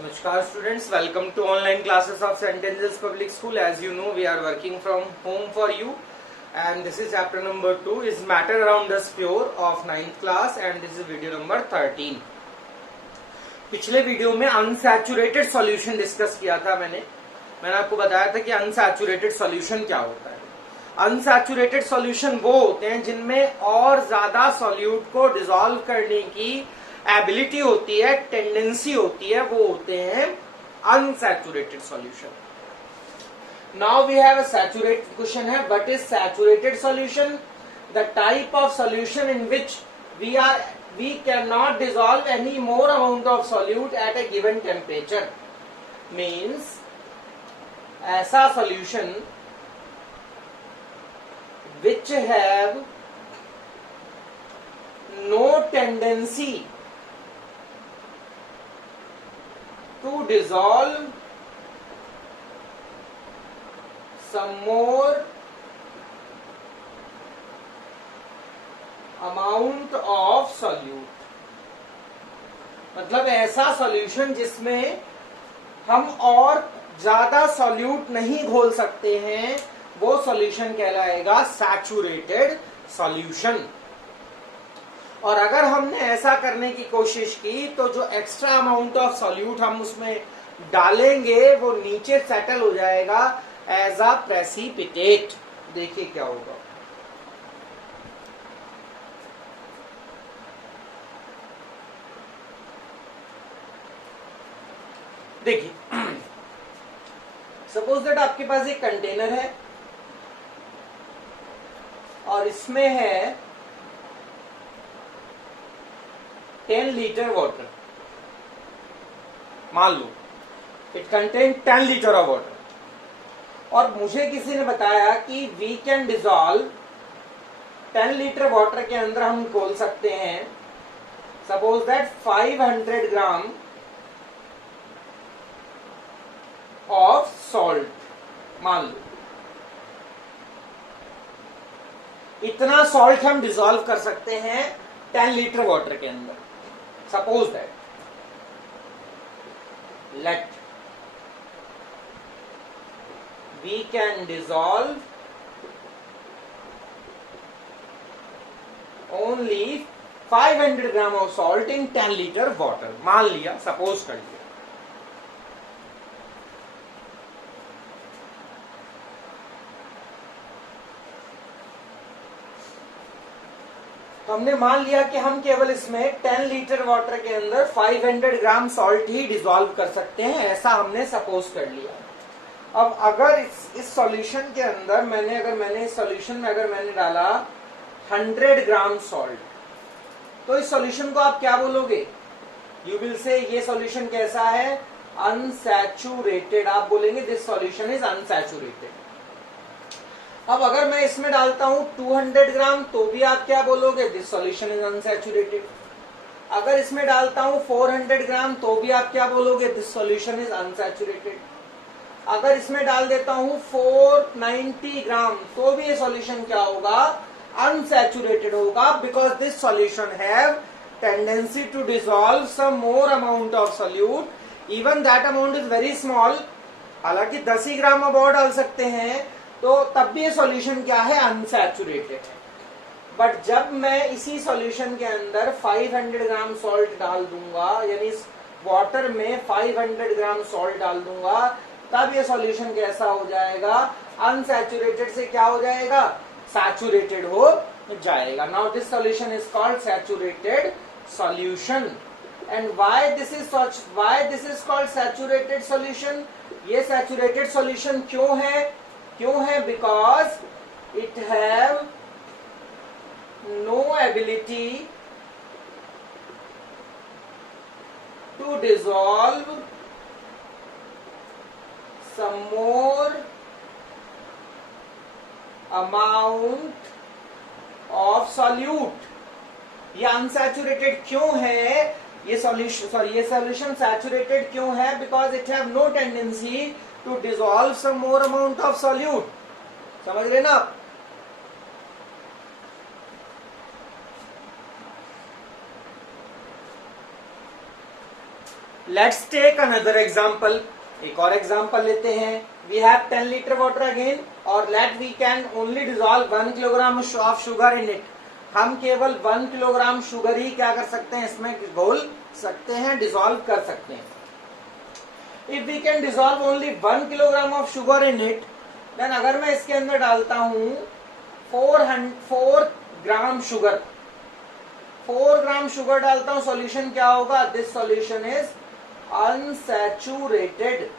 Namaskar students, welcome to online classes of St. Angel's Public School. As you know, we are working from home for you and this is chapter number 2 is matter around us pure of 9th class and this is video number 13. पिछले video में unsaturated solution discuss किया था मैंने आपको बताया था कि unsaturated solution क्या होता है। अनसैचुरेटेड सॉल्यूशन वो होते हैं जिनमें और ज्यादा सॉल्यूट को डिसॉल्व करने की एबिलिटी होती है, टेंडेंसी होती है, वो होते हैं unsaturated solution. Now we have a saturated question है, what is saturated solution? The type of solution in which we cannot dissolve any more amount of solute at a given temperature, means ऐसा solution which have no tendency to dissolve some more amount of solute, मतलब ऐसा solution जिसमें हम और ज्यादा solute नहीं घोल सकते हैं, वो सॉल्यूशन कहलाएगा सैचुरेटेड सॉल्यूशन। और अगर हमने ऐसा करने की कोशिश की तो जो एक्स्ट्रा अमाउंट ऑफ सॉल्यूट हम उसमें डालेंगे वो नीचे सेटल हो जाएगा एज अ प्रेसिपिटेट। देखिए क्या होगा। देखिए सपोज दैट आपके पास एक कंटेनर है और इसमें है 10 लीटर वाटर। मान लो it contain 10 litre of water और मुझे किसी ने बताया कि we can dissolve 10 litre water के अंदर हम खोल सकते हैं suppose that 500 gram of salt. मान लो इतना सॉल्ट हम डिसॉल्व कर सकते हैं 10 लीटर वाटर के अंदर। Suppose that let we can dissolve only 500 gram of salt in 10 litre water. मान लिया, सपोज कर लिया। हमने मान लिया कि हम केवल इसमें 10 लीटर वाटर के अंदर 500 ग्राम सॉल्ट ही डिसॉल्व कर सकते हैं, ऐसा हमने सपोज कर लिया। अब अगर इस सॉल्यूशन के अंदर मैंने इस सॉल्यूशन में अगर मैंने डाला 100 ग्राम सॉल्ट, तो इस सॉल्यूशन को आप क्या बोलोगे? यू विल से ये सॉल्यूशन कैसा है? अनसैचुरेटेड। आप बोलेंगे दिस सॉल्यूशन इज अनसैचुरेटेड। अब अगर मैं इसमें डालता हूं 200 ग्राम तो भी आप क्या बोलोगे? This solution is unsaturated. अगर इसमें डालता हूं 400 ग्राम तो भी आप क्या बोलोगे? This solution is unsaturated. अगर इसमें डाल देता हूं 490 ग्राम तो भी ये सॉल्यूशन क्या होगा? अनसैचुरेटेड होगा, because this solution have tendency to dissolve some more amount of solute, even that amount is very small. हालांकि 10 ही ग्राम अब और डाल सकते हैं तो तब भी ये सॉल्यूशन क्या है? अनसैचुरेटेड है। बट जब मैं इसी सॉल्यूशन के अंदर 500 ग्राम सॉल्ट डाल दूंगा, यानी इस वाटर में 500 ग्राम सॉल्ट डाल दूंगा, तब ये सॉल्यूशन कैसा हो जाएगा? अनसैचुरेटेड से क्या हो जाएगा? सैचुरेटेड हो जाएगा। Now this solution is called saturated solution. And why this is called saturated solution? ये सैचुरेटेड सॉल्यूशन क्यों है? Because it have no ability to dissolve some more amount of solute। ये अनसैचुरेटेड क्यों है? ये सॉल्यूशन सैचुरेटेड क्यों है? Because it have no tendency to dissolve some more amount of solute. समझ रहे ना आप? लेट्स टेक अनदर एग्जाम्पल, एक और एग्जाम्पल लेते हैं। We have 10 litre water again, और let we can only dissolve 1 kilogram of sugar in it. हम केवल 1 किलोग्राम शुगर ही क्या कर सकते हैं, इसमें घोल सकते हैं, डिजॉल्व कर सकते हैं। If we can dissolve only 1 kilogram of sugar in it, then अगर मैं इसके अंदर डालता हूं 4 ग्राम शुगर, 4 ग्राम शुगर डालता हूं, सॉल्यूशन क्या होगा, दिस सॉल्यूशन इज अनसैचुरेटेड।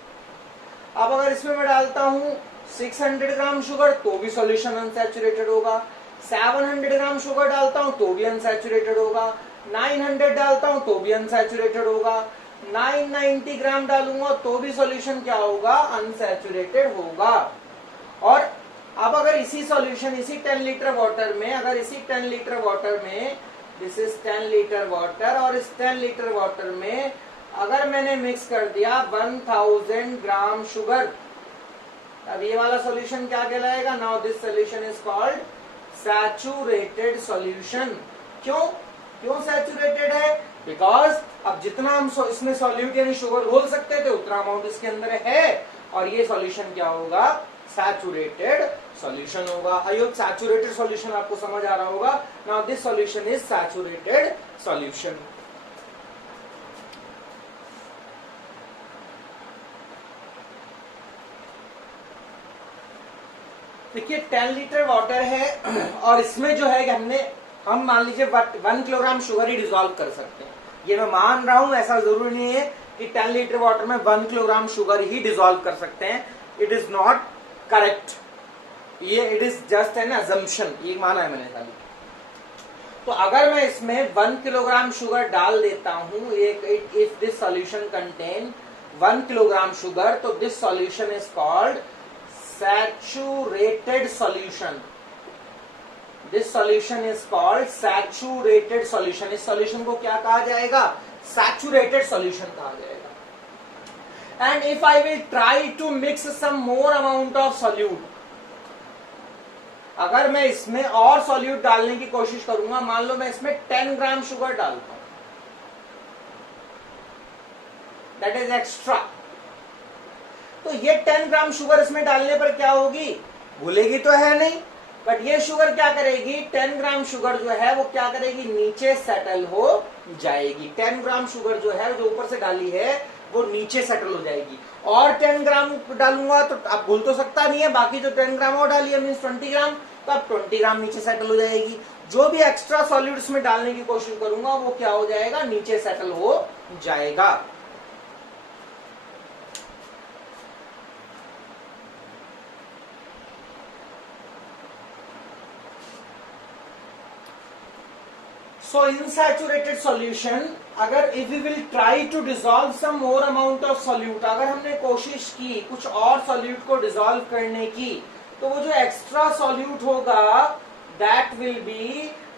अब अगर इसमें मैं डालता हूं 600 ग्राम शुगर तो भी सॉल्यूशन अनसैचुरेटेड होगा, 700 ग्राम शुगर डालता हूं तो भी अनसैचुरेटेड होगा, 900 डालता हूं तो भी अनसैचुरेटेड होगा, 990 ग्राम डालूंगा तो भी सॉल्यूशन क्या होगा, अनसैचुरेटेड होगा। और अब अगर इसी सॉल्यूशन, इसी 10 लीटर वाटर में, अगर इसी 10 लीटर वाटर में, दिस इज 10 लीटर वाटर, और इस 10 लीटर वाटर में अगर मैंने मिक्स कर दिया 1000 ग्राम शुगर, अब ये वाला सॉल्यूशन क्या कहलाएगा, now this solution is called saturated solution. क्यों सैचुरेटेड है, बिकॉज अब जितना हम इसमें सॉल्यूट यानी शुगर घोल सकते थे उतना अमाउंट इसके अंदर है, और ये सॉल्यूशन क्या होगा, सैचुरेटेड सॉल्यूशन होगा। आई होप सैचुरेटेड सॉल्यूशन आपको समझ आ रहा होगा। Now this solution is saturated solution. देखिए 10 लीटर वाटर है, और इसमें जो है कि हम मान लीजिए 1 किलोग्राम शुगर ही डिजोल्व कर सकते हैं। ये मैं मान रहा हूं, ऐसा जरूरी नहीं है कि 10 लीटर वाटर में 1 किलोग्राम शुगर ही डिजोल्व कर सकते हैं। इट इज नॉट करेक्ट, ये it is just an assumption, ये माना है मैंने खाली। तो अगर मैं इसमें 1 किलोग्राम शुगर डाल देता हूं, if this solution contain 1 kilogram sugar, तो this solution is called saturated solution. This solution is called saturated solution. इस सॉल्यूशन को क्या कहा जाएगा, सैचुरेटेड सॉल्यूशन कहा जाएगा। And if I will try to mix some more amount of solute, अगर मैं इसमें और सॉल्यूट डालने की कोशिश करूंगा, मान लो मैं इसमें 10 ग्राम शुगर डालता हूं, दैट इज एक्स्ट्रा, तो ये 10 ग्राम शुगर इसमें डालने पर क्या होगी, घुलेगी तो है नहीं, बट ये शुगर क्या करेगी, 10 ग्राम शुगर जो है वो क्या करेगी, नीचे सेटल हो जाएगी। 10 ग्राम शुगर जो है, जो ऊपर से डाली है, वो नीचे सेटल हो जाएगी। और 10 ग्राम डालूंगा तो अब घुल तो सकता नहीं है, बाकी जो 10 ग्राम और डाली है मीन्स 20 ग्राम, तो अब 20 ग्राम नीचे सेटल हो जाएगी। जो भी एक्स्ट्रा सॉल्यूट्स में डालने की कोशिश करूंगा वो क्या हो जाएगा, नीचे सेटल हो जाएगा। So in saturated solution, अगर if we will try to dissolve some more amount of solute, अगर हमने कोशिश की कुछ और solute को dissolve करने की, तो वो जो extra solute होगा that will be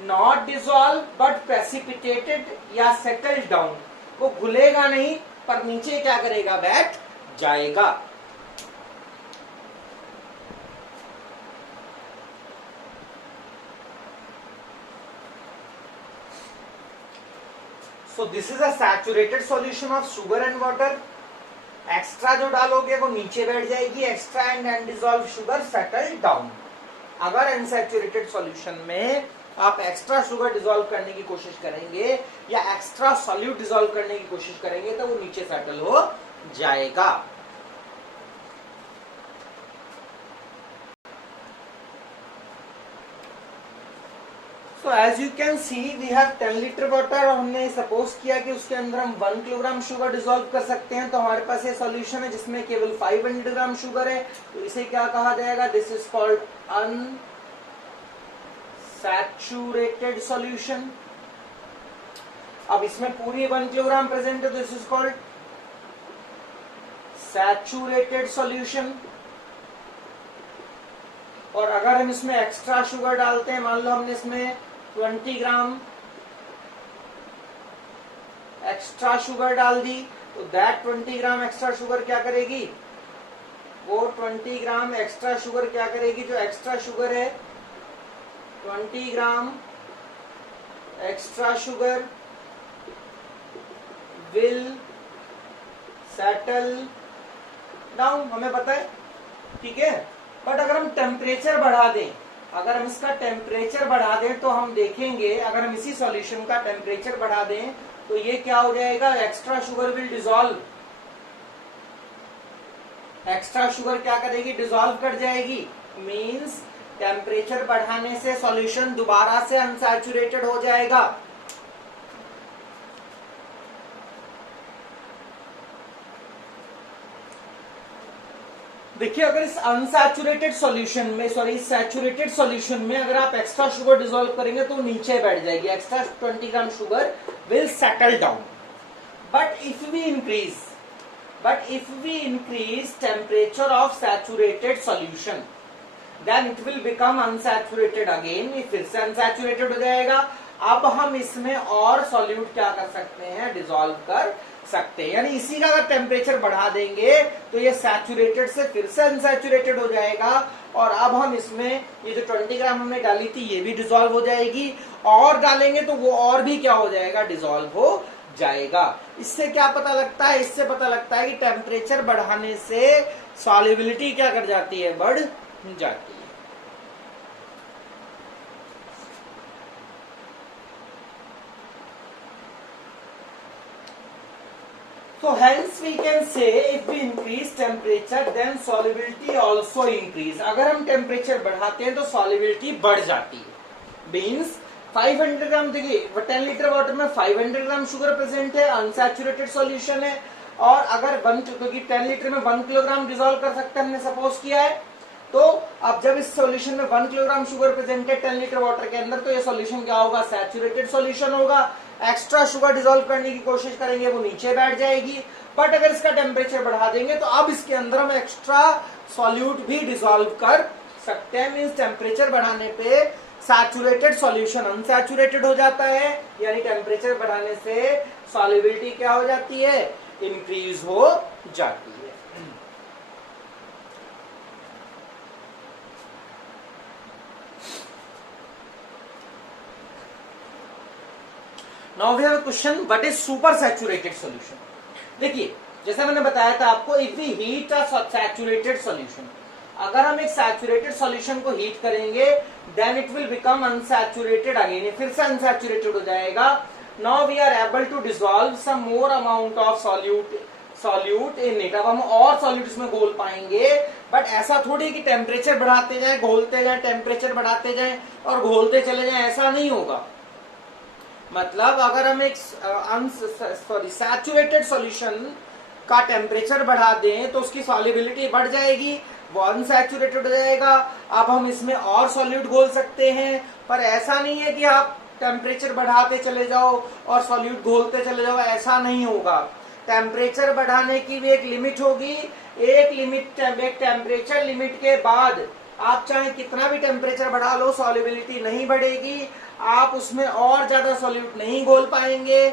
not dissolved but precipitated या settled down, वो घुलेगा नहीं पर नीचे क्या करेगा, बैठ जाएगा। So this is a saturated solution of sugar and water. Extra जो डालोगे वो नीचे बैठ जाएगी, extra and undissolved sugar settle down. अगर अनसैचुरेटेड सॉल्यूशन में आप एक्स्ट्रा शुगर डिसॉल्व करने की कोशिश करेंगे या एक्स्ट्रा सॉल्यूट डिसॉल्व करने की कोशिश करेंगे तो वो नीचे सेटल हो जाएगा। So as you can see we have 10 litre water, और हमने सपोज किया कि उसके अंदर हम 1 किलोग्राम शुगर डिसॉल्व कर सकते हैं, तो हमारे पास ये सॉल्यूशन है जिसमें केवल 500 ग्राम शुगर है, तो इसे क्या कहा जाएगा, this is called unsaturated solution. अब इसमें पूरी 1 किलोग्राम प्रेजेंट है, this is called saturated solution. और अगर हम इसमें एक्स्ट्रा शुगर डालते हैं, मान लो हमने इसमें 20 ग्राम एक्स्ट्रा शुगर डाल दी, तो दैट 20 ग्राम एक्स्ट्रा शुगर क्या करेगी, वो 20 ग्राम एक्स्ट्रा शुगर क्या करेगी, जो एक्स्ट्रा शुगर है 20 gram extra sugar will settle down, हमें पता है, ठीक है। बट अगर हम टेम्परेचर बढ़ा दें, अगर हम इसका टेम्परेचर बढ़ा दें तो हम देखेंगे, अगर हम इसी सॉल्यूशन का टेम्परेचर बढ़ा दें तो ये क्या हो जाएगा, extra sugar will dissolve, extra sugar क्या करेगी, डिसॉल्व कर जाएगी। मींस टेम्परेचर बढ़ाने से सॉल्यूशन दोबारा से अनसैचुरेटेड हो जाएगा। देखिए, अगर इस अनसैचुरेटेड सॉल्यूशन में, सॉरी सैचुरेटेड सॉल्यूशन में अगर आप एक्स्ट्रा शुगर डिसॉल्व करेंगे तो नीचे बैठ जाएगी, extra 20 gram sugar will settle down. But if we increase temperature of saturated solution, then it will become unsaturated again, ये फिर से unsaturated हो जाएगा। अब हम इसमें और सॉल्यूट क्या कर सकते हैं, डिसॉल्व कर सकते हैं। यानी इसी का अगर टेम्परेचर बढ़ा देंगे तो ये सैचुरेटेड से फिर से अनसैचुरेटेड हो जाएगा, और अब हम इसमें ये जो 20 ग्राम हमने डाली थी ये भी डिसॉल्व हो जाएगी, और डालेंगे तो वो और भी क्या हो जाएगा, डिसॉल्व हो जाएगा। इससे क्या पता लगता है, इससे पता लगता है कि टेम्परेचर बढ़ाने से सॉल्युबिलिटी क्या कर जाती है, बढ़ जाती है। So hence we can say if we increase temperature then solubility also increase। अगर हम टेम्परेचर बढ़ाते हैं तो सॉल्युबिलिटी बढ़ जाती है। मीन्स 500 ग्राम, देखिए 10 लीटर वाटर में 500 ग्राम शुगर प्रेजेंट है, अनसैचुरेटेड सॉल्यूशन है, और अगर क्योंकि 10 लीटर में 1 किलोग्राम डिसॉल्व कर सकते हैं हमने सपोज किया है, तो अब जब इस सॉल्यूशन में 1 किलोग्राम शुगर प्रेजेंट है 10 लीटर वाटर के अंदर, तो ये सॉल्यूशन क्या होगा, सैचुरेटेड सॉल्यूशन होगा। एक्स्ट्रा शुगर डिसॉल्व करने की कोशिश करेंगे वो नीचे बैठ जाएगी। बट अगर इसका टेम्परेचर बढ़ा देंगे तो अब इसके अंदर हम एक्स्ट्रा सॉल्यूट भी डिसॉल्व कर सकते हैं। मींस टेम्परेचर बढ़ाने पे सैचुरेटेड सॉल्यूशन अनसैचुरेटेड हो जाता है, यानी टेम्परेचर बढ़ाने से सॉल्युबिलिटी क्या हो जाती है, इंक्रीज हो जाती है। Now we have a question, what is super saturated solution. देखिए, जैसा मैंने बताया था आपको, if we heat a saturated solution, अगर हम एक सैचुरेटेड सॉल्यूशन को हीट करेंगे then it will become unsaturated again, फिर से अनसैचुरेटेड हो जाएगा। Now we are able to dissolve some more amount of solute in it. अब हम और सॉल्यूट इसमें घोल पाएंगे, बट ऐसा थोड़ी कि टेम्परेचर बढ़ाते जाए घोलते जाए, टेम्परेचर बढ़ाते जाए और घोलते चले जाए, ऐसा नहीं होगा। मतलब अगर हम एक सैचुरेटेड सॉल्यूशन का टेम्परेचर बढ़ा दें तो उसकी सॉल्युबिलिटी बढ़ जाएगी, वो अनसैचुरेटेड हो जाएगा। अब हम इसमें और सॉल्यूट घोल सकते हैं, पर ऐसा नहीं है कि आप टेम्परेचर बढ़ाते चले जाओ और सॉल्यूट घोलते चले जाओ, ऐसा नहीं होगा। टेम्परेचर बढ़ाने की भी एक लिमिट होगी, एक टेम्परेचर लिमिट के बाद आप चाहे कितना भी टेम्परेचर बढ़ा लो सॉल्युबिलिटी नहीं बढ़ेगी, आप उसमें और ज्यादा सॉल्यूट नहीं घोल पाएंगे।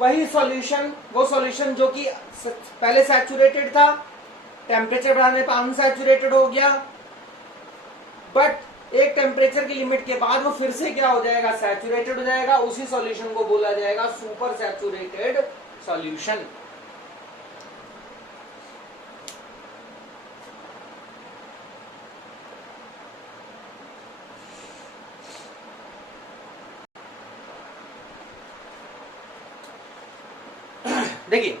वही सॉल्यूशन, वो सॉल्यूशन जो कि पहले सैचुरेटेड था, टेम्परेचर बढ़ाने पर अनसैचुरेटेड हो गया, बट एक टेम्परेचर की लिमिट के बाद वो फिर से क्या हो जाएगा, सैचुरेटेड हो जाएगा। उसी सॉल्यूशन को बोला जाएगा सुपर सैचुरेटेड सॉल्यूशन। देखिए,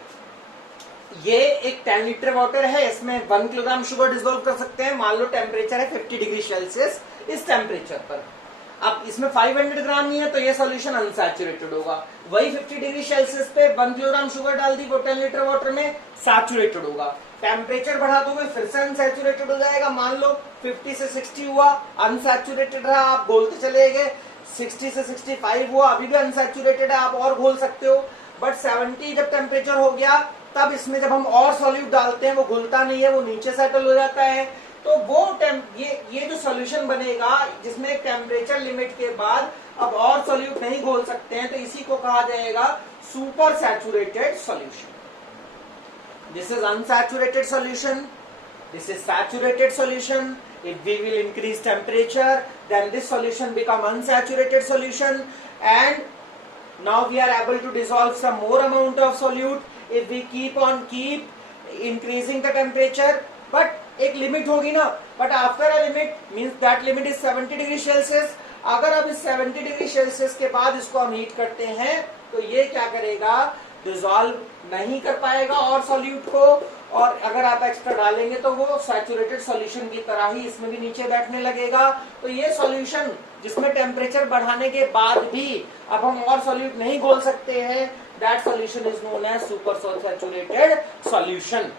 ये एक 10 लीटर वाटर है, इसमें 1 किलोग्राम शुगर डिसॉल्व कर सकते हैं। मान लो टेम्परेचर है 50 डिग्री सेल्सियस, इस टेम्परेचर पर अब इसमें 500 ग्राम ही है तो ये सॉल्यूशन अनसैचुरेटेड होगा। वही 50 डिग्री सेल्सियस पे 1 किलोग्राम शुगर डाल दी, वो 10 लीटर वाटर में सैचुरेटेड होगा। टेम्परेचर बढ़ा दोगे फिर से अनसैचुरेटेड हो जाएगा। मान लो 50 से 60 हुआ, अनसैचुरेटेड रहा, आप घोलते चले गए। 60 से 65 हुआ, अभी भी अनसैचुरेटेड है, आप और घोल सकते हो। बट 70 जब टेम्परेचर हो गया तब इसमें जब हम और सॉल्यूट डालते हैं वो घुलता नहीं है, वो नीचे सेटल हो जाता है। तो वो ये जो सॉल्यूशन बनेगा जिसमें एक टेम्परेचर लिमिट के बाद अब और सॉल्यूट नहीं घोल सकते हैं, तो इसी को कहा जाएगा super saturated solution. This is unsaturated solution, this is saturated solution. If we will increase temperature, then this solution become unsaturated solution, and now we are able to dissolve some more amount of solute. If we keep increasing the temperature, but एक limit होगी ना, but after a limit means that limit is 70 degree Celsius. अगर अब इस 70 degree Celsius के बाद इसको हम हीट करते हैं तो ये क्या करेगा, डिसॉल्व नहीं कर पाएगा और सॉल्यूट को, और अगर आप एक्स्ट्रा डालेंगे तो वो सैचुरेटेड सॉल्यूशन की तरह ही इसमें भी नीचे बैठने लगेगा। तो ये सॉल्यूशन जिसमें टेम्परेचर बढ़ाने के बाद भी अब हम और सॉल्यूट नहीं घोल सकते हैं, that solution is known as super saturated solution.